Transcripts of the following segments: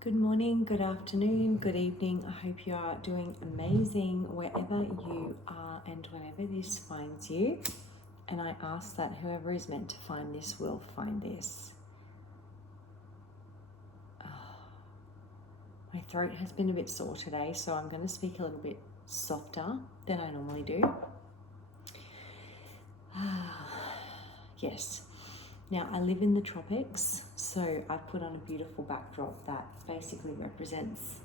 Good morning, good afternoon, good evening. I hope you are doing amazing wherever you are and whenever this finds you. And I ask that whoever is meant to find this will find this. My throat has been a bit sore today, so I'm going to speak a little bit softer than I normally do. Yes. Now, I live in the tropics, so I've put on a beautiful backdrop that basically represents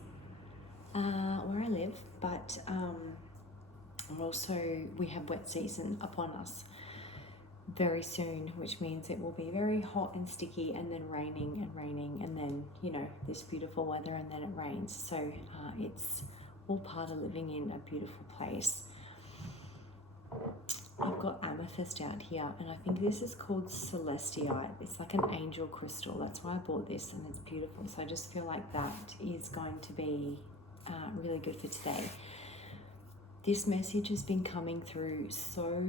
where I live, but also we have wet season upon us very soon, which means it will be very hot and sticky, and then raining, and then, this beautiful weather, and then it rains. So it's all part of living in a beautiful place. I've got amethyst out here, and I think this is called celestite. It's like an angel crystal. That's why I bought this, and it's beautiful. So I just feel like that is going to be really good for today. This message has been coming through so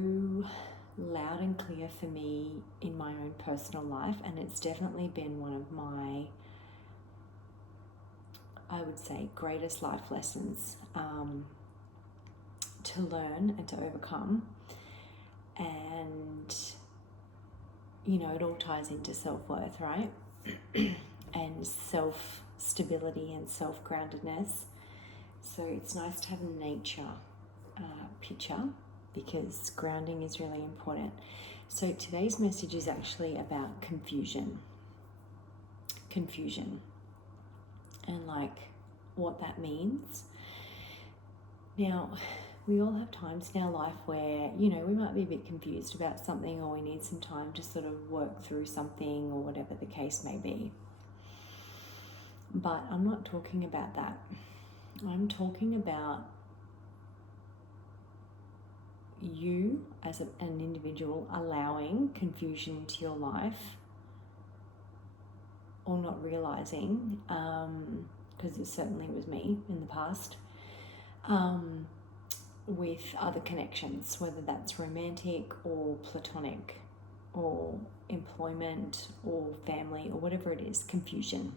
loud and clear for me in my own personal life, and it's definitely been one of my, I would say, greatest life lessons to learn and to overcome. And it all ties into self-worth, right? And self-stability and self-groundedness. So it's nice to have a nature picture, because grounding is really important. So today's message is actually about confusion and like what that means. Now, we all have times in our life where, we might be a bit confused about something, or we need some time to sort of work through something, or whatever the case may be. But I'm not talking about that. I'm talking about you as an individual allowing confusion into your life, or not realizing, because it certainly was me in the past, with other connections, whether that's romantic or platonic or employment or family or whatever it is, confusion.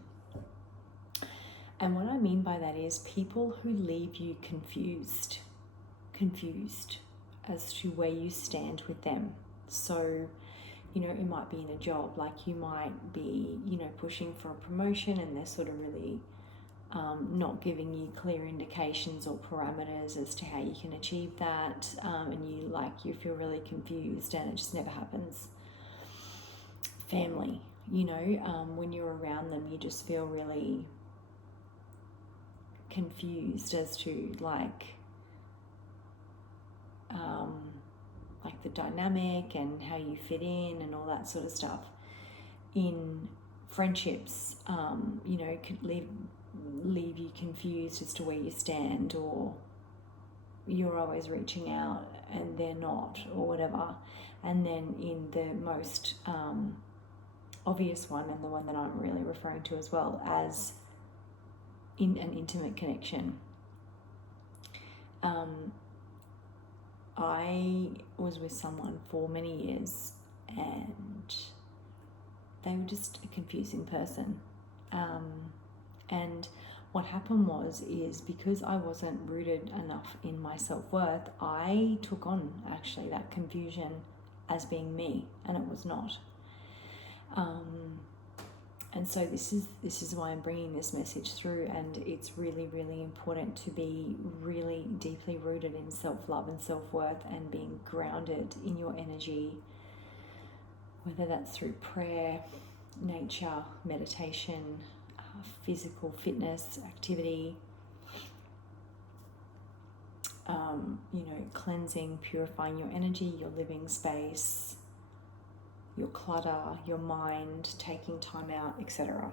And what I mean by that is people who leave you confused as to where you stand with them. So, it might be in a job, like you might be, pushing for a promotion, and they're sort of really not giving you clear indications or parameters as to how you can achieve that, and you feel really confused, and it just never happens. Family, when you're around them, you just feel really confused as to like the dynamic and how you fit in and all that sort of stuff. In friendships, could leave you confused as to where you stand, or you're always reaching out and they're not, or whatever. And then in the most obvious one, and the one that I'm really referring to as well, as in an intimate connection, I was with someone for many years, and they were just a confusing person. And what happened is because I wasn't rooted enough in my self-worth, I took on actually that confusion as being me, and it was not. And so this is why I'm bringing this message through, and it's really, really important to be really deeply rooted in self-love and self-worth, and being grounded in your energy, whether that's through prayer, nature, meditation, physical fitness, activity, cleansing, purifying your energy, your living space, your clutter, your mind, taking time out, etc.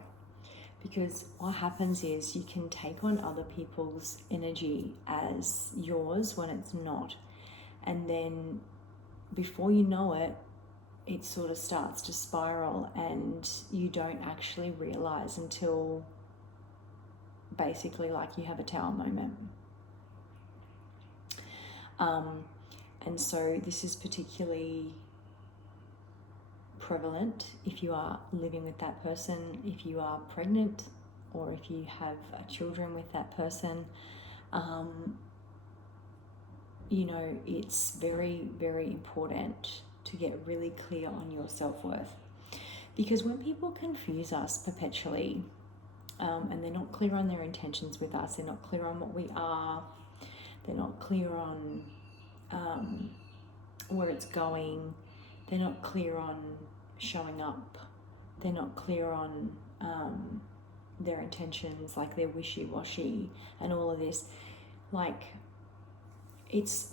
Because what happens is you can take on other people's energy as yours when it's not. And then before you know it, it sort of starts to spiral, and you don't actually realize until basically like you have a tower moment. And so this is particularly prevalent if you are living with that person, if you are pregnant, or if you have children with that person, you know, it's very, very important to get really clear on your self-worth. Because when people confuse us perpetually, and they're not clear on their intentions with us, they're not clear on what we are, they're not clear on where it's going, they're not clear on showing up, they're not clear on their intentions, like they're wishy-washy and all of this, like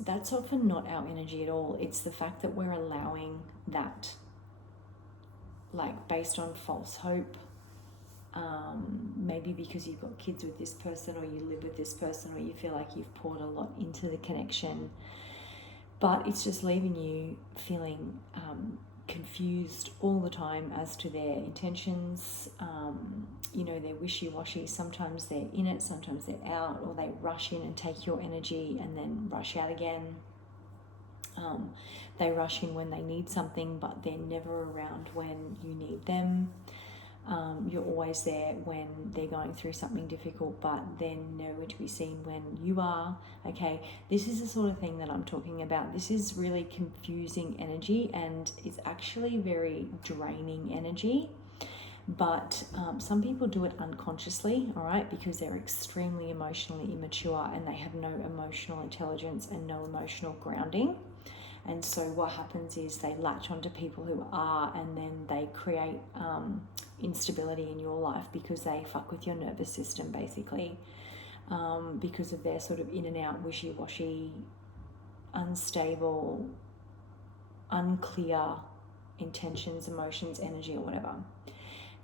that's often not our energy at all. It's the fact that we're allowing that, like based on false hope, maybe because you've got kids with this person, or you live with this person, or you feel like you've poured a lot into the connection, but it's just leaving you feeling confused all the time as to their intentions. You know, they're wishy-washy. Sometimes they're in it, sometimes they're out, or they rush in and take your energy and then rush out again. They rush in when they need something, but they're never around when you need them. You're always there when they're going through something difficult, but they're nowhere to be seen when you are. Okay, this is the sort of thing that I'm talking about. This is really confusing energy, and it's actually very draining energy. But some people do it unconsciously, all right, because they're extremely emotionally immature and they have no emotional intelligence and no emotional grounding. And so what happens is they latch onto people who are, and then they create instability in your life because they fuck with your nervous system, basically, because of their sort of in and out, wishy-washy, unstable, unclear intentions, emotions, energy, or whatever.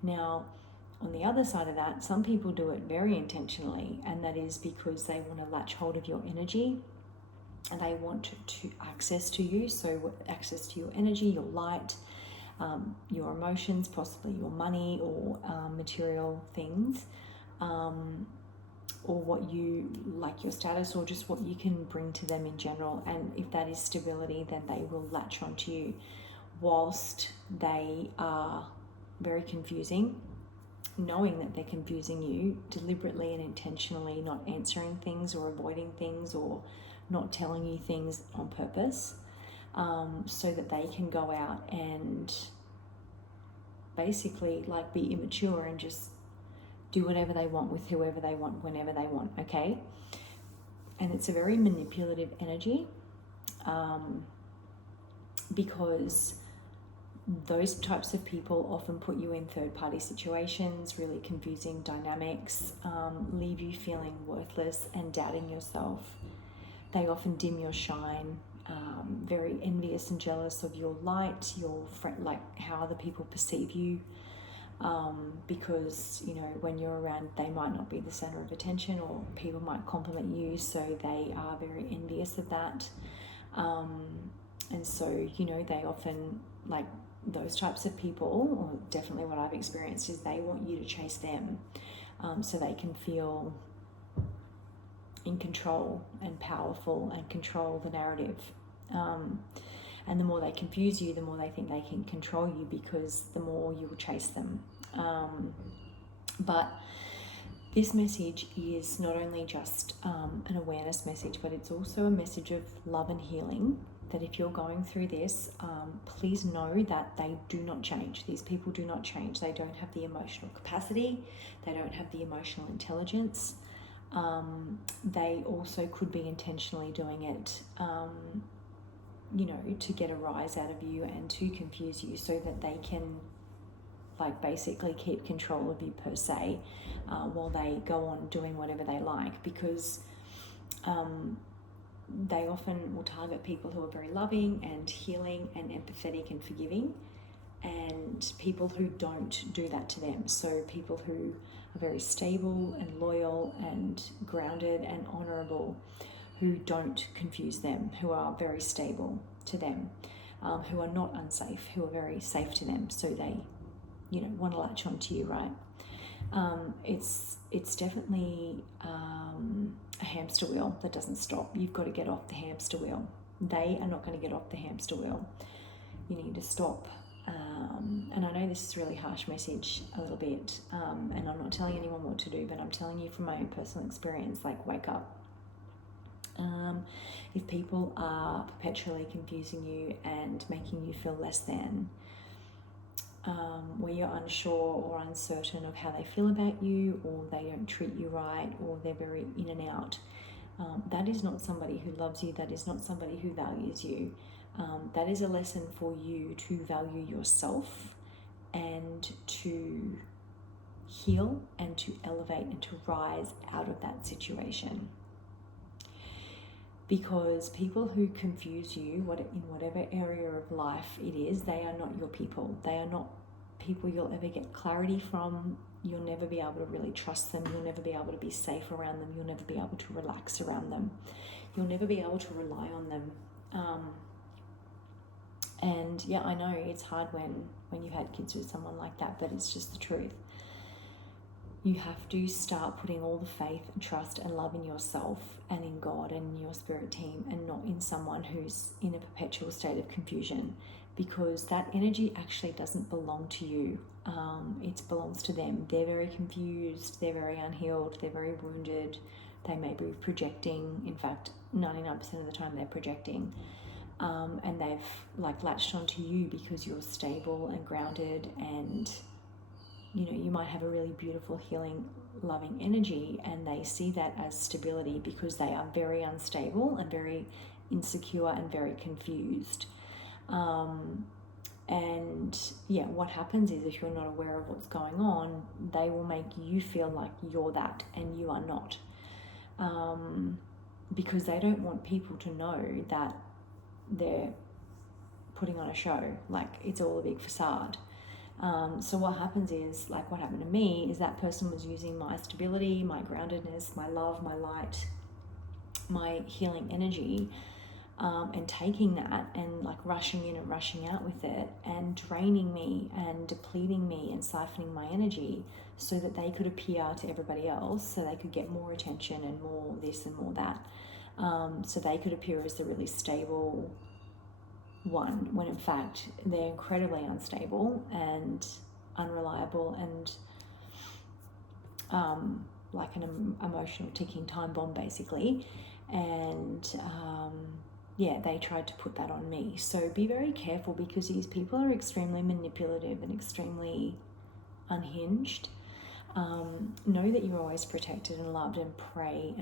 Now, on the other side of that, some people do it very intentionally, and that is because they want to latch hold of your energy, and they want to access to you, so access to your energy, your light, your emotions, possibly your money, or material things, or what you like, your status, or just what you can bring to them in general. And if that is stability, then they will latch onto you, whilst they are very confusing, knowing that they're confusing you deliberately and intentionally, not answering things or avoiding things or not telling you things on purpose, so that they can go out and basically like be immature and just do whatever they want with whoever they want, whenever they want, okay? And it's a very manipulative energy, because those types of people often put you in third-party situations, really confusing dynamics, leave you feeling worthless and doubting yourself. They often dim your shine, very envious and jealous of your light, your friend, like how other people perceive you, because, you know, when you're around, they might not be the center of attention, or people might compliment you, so they are very envious of that. And so, you know, they often, like those types of people, or definitely what I've experienced, is they want you to chase them, so they can feel in control and powerful and control the narrative. And the more they confuse you, the more they think they can control you, because the more you will chase them. But this message is not only just an awareness message, but it's also a message of love and healing, that if you're going through this, please know that they do not change. These people do not change. They don't have the emotional capacity. They don't have the emotional intelligence. They also could be intentionally doing it, you know, to get a rise out of you and to confuse you, so that they can, like, basically keep control of you per se, while they go on doing whatever they like, because they often will target people who are very loving and healing and empathetic and forgiving, and people who don't do that to them. So people who are very stable and loyal and grounded and honorable, who don't confuse them, who are very stable to them, who are not unsafe, who are very safe to them, so they, you know, want to latch onto you, right? It's definitely a hamster wheel that doesn't stop. You've got to get off the hamster wheel. They are not going to get off the hamster wheel. You need to stop And I know this is a really harsh message a little bit, and I'm not telling anyone what to do, but I'm telling you from my own personal experience, like, wake up. If people are perpetually confusing you and making you feel less than, where you're unsure or uncertain of how they feel about you, or they don't treat you right, or they're very in and out, that is not somebody who loves you. That is not somebody who values you. That is a lesson for you to value yourself and to heal and to elevate and to rise out of that situation. Because people who confuse you, in whatever area of life it is, they are not your people. They are not people you'll ever get clarity from. You'll never be able to really trust them. You'll never be able to be safe around them. You'll never be able to relax around them. You'll never be able to rely on them. And yeah, I know it's hard when you've had kids with someone like that, but it's just the truth. You have to start putting all the faith and trust and love in yourself and in God and in your spirit team, and not in someone who's in a perpetual state of confusion, because that energy actually doesn't belong to you. It belongs to them. They're very confused. They're very unhealed. They're very wounded. They may be projecting. In fact, 99% of the time they're projecting. And they've latched onto you because you're stable and grounded, and you might have a really beautiful, healing, loving energy, and they see that as stability because they are very unstable and very insecure and very confused. And yeah, what happens is, if you're not aware of what's going on, they will make you feel like you're that and you are not. Because they don't want people to know that they're putting on a show, like it's all a big facade. So what happens is, like what happened to me, is that person was using my stability, my groundedness, my love, my light, my healing energy, and taking that and rushing in and rushing out with it, and draining me and depleting me and siphoning my energy so that they could appear to everybody else, so they could get more attention and more this and more that, so they could appear as the really stable one, when in fact they're incredibly unstable and unreliable and like an emotional ticking time bomb basically. And yeah, they tried to put that on me. So be very careful, because these people are extremely manipulative and extremely unhinged. Know that you're always protected and loved, and pray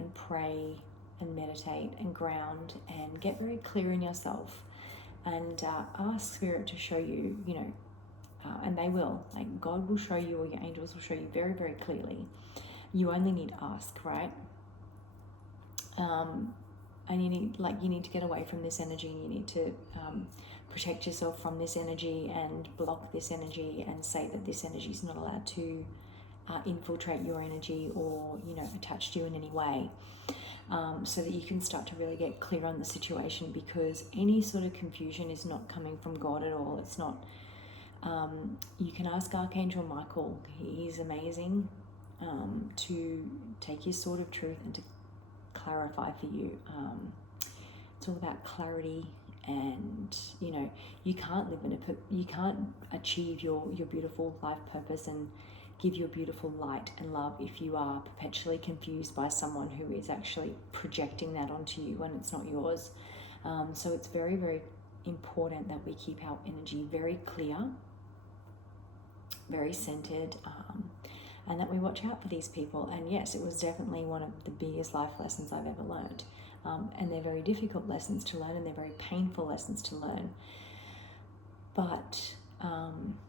and meditate and ground and get very clear in yourself, and ask Spirit to show you, and they will. God will show you, or your angels will show you very, very clearly. You only need to ask, right? And you need to get away from this energy, and you need to protect yourself from this energy and block this energy, and say that this energy is not allowed to infiltrate your energy or attach to you in any way. So that you can start to really get clear on the situation, because any sort of confusion is not coming from God at all. It's not. You can ask Archangel Michael. He's amazing to take his sword of truth and to clarify for you. It's all about clarity, and you can't live you can't achieve your beautiful life purpose and give your beautiful light and love if you are perpetually confused by someone who is actually projecting that onto you when it's not yours. So it's very, very important that we keep our energy very clear, very centered, and that we watch out for these people. And yes, it was definitely one of the biggest life lessons I've ever learned. And they're very difficult lessons to learn, and they're very painful lessons to learn. But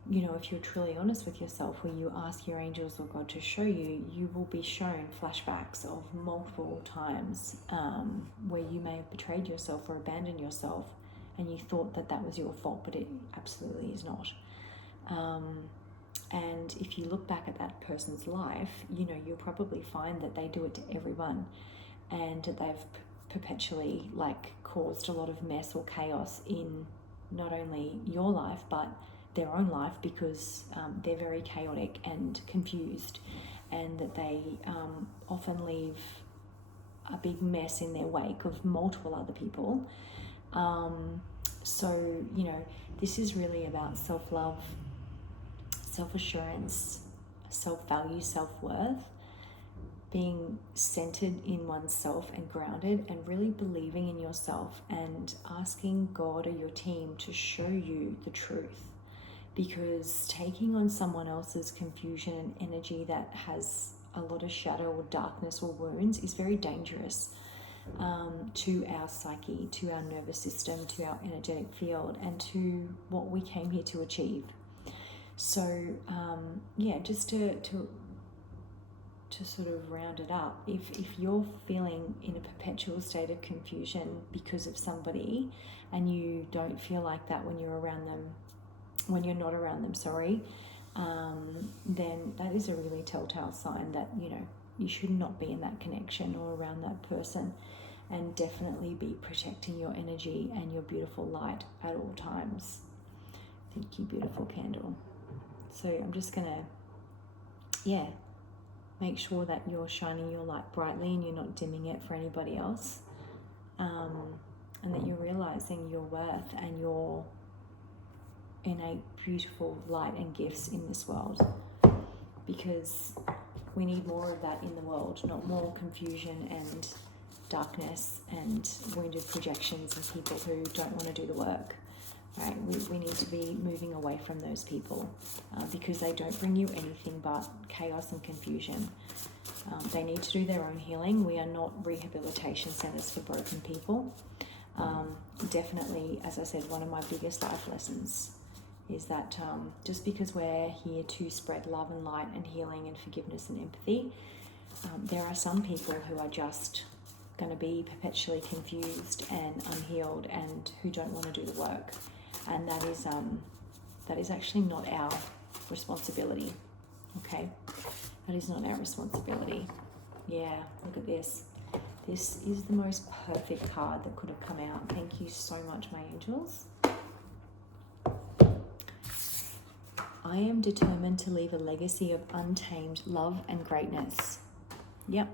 if you're truly honest with yourself, where you ask your angels or God to show you, you will be shown flashbacks of multiple times where you may have betrayed yourself or abandoned yourself, and you thought that was your fault, but it absolutely is not. And if you look back at that person's life, you'll probably find that they do it to everyone, and that they've perpetually caused a lot of mess or chaos in not only your life but their own life, because they're very chaotic and confused, and that they often leave a big mess in their wake of multiple other people. So, you know, this is really about self-love, self-assurance, self-value, self-worth, being centered in oneself and grounded, and really believing in yourself and asking God or your team to show you the truth. Because taking on someone else's confusion and energy that has a lot of shadow or darkness or wounds is very dangerous to our psyche, to our nervous system, to our energetic field, and to what we came here to achieve. So, yeah, just to sort of round it up, if you're feeling in a perpetual state of confusion because of somebody, and you don't feel like that when you're around them, when you're not around them, then that is a really telltale sign that, you know, you should not be in that connection or around that person, and definitely be protecting your energy and your beautiful light at all times. Thank you, beautiful candle. So I'm just gonna, yeah, make sure that you're shining your light brightly and you're not dimming it for anybody else, and that you're realizing your worth and your innate beautiful light and gifts in this world, because we need more of that in the world, not more confusion and darkness and wounded projections and people who don't want to do the work, right? We need to be moving away from those people because they don't bring you anything but chaos and confusion. They need to do their own healing. We are not rehabilitation centers for broken people. Definitely, as I said, one of my biggest life lessons is that just because we're here to spread love and light and healing and forgiveness and empathy, there are some people who are just going to be perpetually confused and unhealed and who don't want to do the work. And that is actually not our responsibility, okay? That is not our responsibility. Yeah, look at this. This is the most perfect card that could have come out. Thank you so much, my angels. I am determined to leave a legacy of untamed love and greatness. Yep,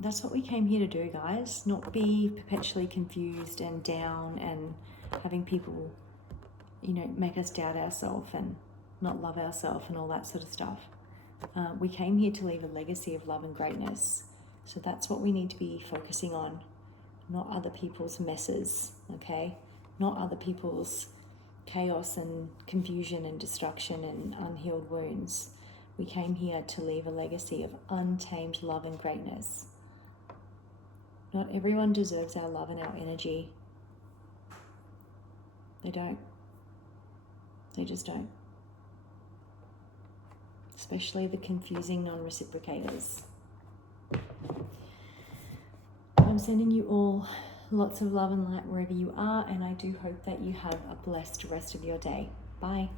that's what we came here to do, guys. Not be perpetually confused and down and having people, you know, make us doubt ourselves and not love ourselves and all that sort of stuff. We came here to leave a legacy of love and greatness. So that's what we need to be focusing on, not other people's messes, okay? Not other people's chaos and confusion and destruction and unhealed wounds. We came here to leave a legacy of untamed love and greatness. Not everyone deserves our love and our energy. They don't. They just don't. Especially the confusing non-reciprocators. I'm sending you all lots of love and light wherever you are, and I do hope that you have a blessed rest of your day. Bye.